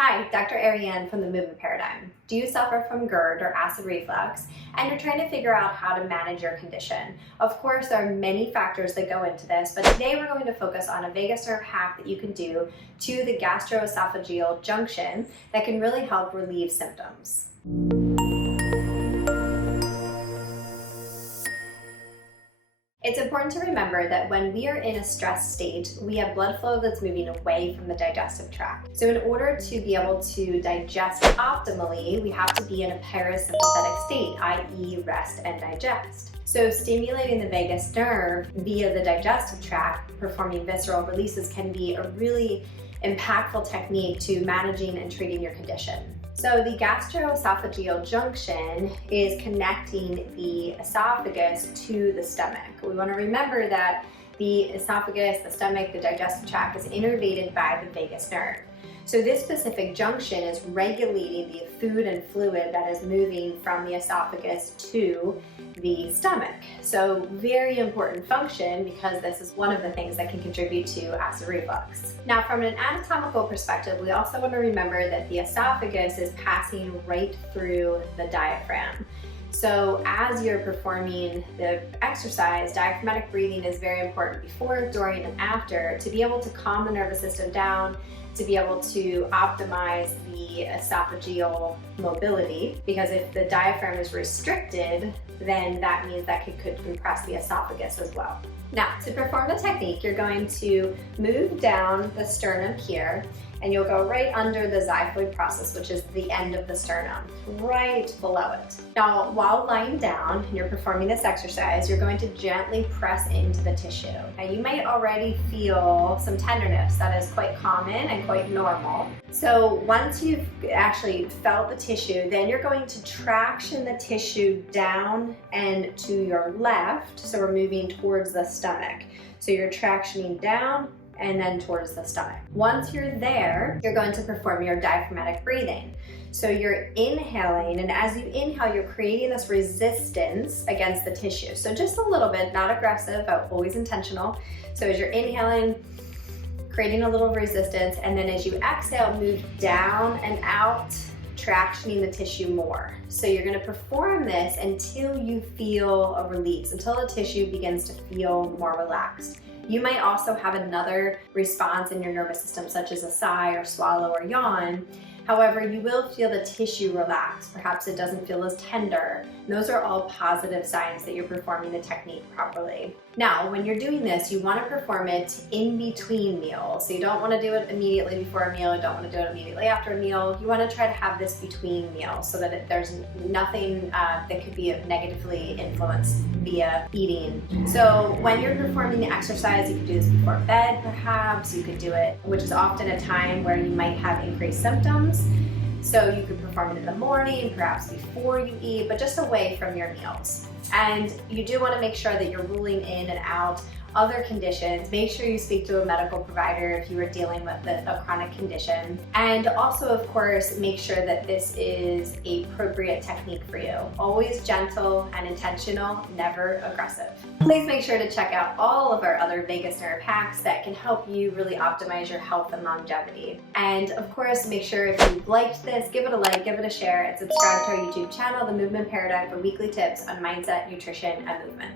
Hi, Dr. Ariane from the Movement Paradigm. Do you suffer from GERD or acid reflux and you're trying to figure out how to manage your condition? Of course, there are many factors that go into this, but today we're going to focus on a vagus nerve hack that you can do to the gastroesophageal junction that can really help relieve symptoms. It's important to remember that when we are in a stress state, we have blood flow that's moving away from the digestive tract. So in order to be able to digest optimally, we have to be in a parasympathetic state, i.e. rest and digest. So stimulating the vagus nerve via the digestive tract, performing visceral releases, can be a really impactful technique to managing and treating your condition. So the gastroesophageal junction is connecting the esophagus to the stomach. We want to remember that the esophagus, the stomach, the digestive tract is innervated by the vagus nerve. So this specific junction is regulating the food and fluid that is moving from the esophagus to the stomach. So very important function, because this is one of the things that can contribute to acid reflux. Now, from an anatomical perspective, we also want to remember that the esophagus is passing right through the diaphragm. So as you're performing the exercise, diaphragmatic breathing is very important before, during, and after to be able to calm the nervous system down, to be able to optimize the esophageal mobility, because if the diaphragm is restricted, then that means that could compress the esophagus as well. Now, to perform the technique, you're going to move down the sternum here, and you'll go right under the xiphoid process, which is the end of the sternum, right below it. Now, while lying down and you're performing this exercise, you're going to gently press into the tissue. Now, you might already feel some tenderness. That is quite common and quite normal. So once you've actually felt the tissue, then you're going to traction the tissue down and to your left. So we're moving towards the stomach. So you're tractioning down and then towards the stomach. Once you're there, you're going to perform your diaphragmatic breathing. So you're inhaling, and as you inhale, you're creating this resistance against the tissue. So just a little bit, not aggressive, but always intentional. So as you're inhaling, creating a little resistance, and then as you exhale, move down and out, tractioning the tissue more. So you're going to perform this until you feel a release, until the tissue begins to feel more relaxed. You might also have another response in your nervous system, such as a sigh or swallow or yawn. However, you will feel the tissue relax. Perhaps it doesn't feel as tender. And those are all positive signs that you're performing the technique properly. Now, when you're doing this, you want to perform it in between meals. So you don't want to do it immediately before a meal. You don't want to do it immediately after a meal. You want to try to have this between meals so that there's nothing that could be negatively influenced via eating. So when you're performing the exercise, you could do this before bed, perhaps. You could do it, which is often a time where you might have increased symptoms. So you could perform it in the morning, perhaps before you eat, but just away from your meals. And you do want to make sure that you're ruling in and out other conditions. Make sure you speak to a medical provider if you are dealing with a chronic condition. And also, of course, make sure that this is an appropriate technique for you. Always gentle and intentional, never aggressive. Please make sure to check out all of our other vagus nerve hacks that can help you really optimize your health and longevity. And of course, make sure if you liked this, give it a like, give it a share, and subscribe to our YouTube channel, The Movement Paradigm, for weekly tips on mindset, nutrition, and movement.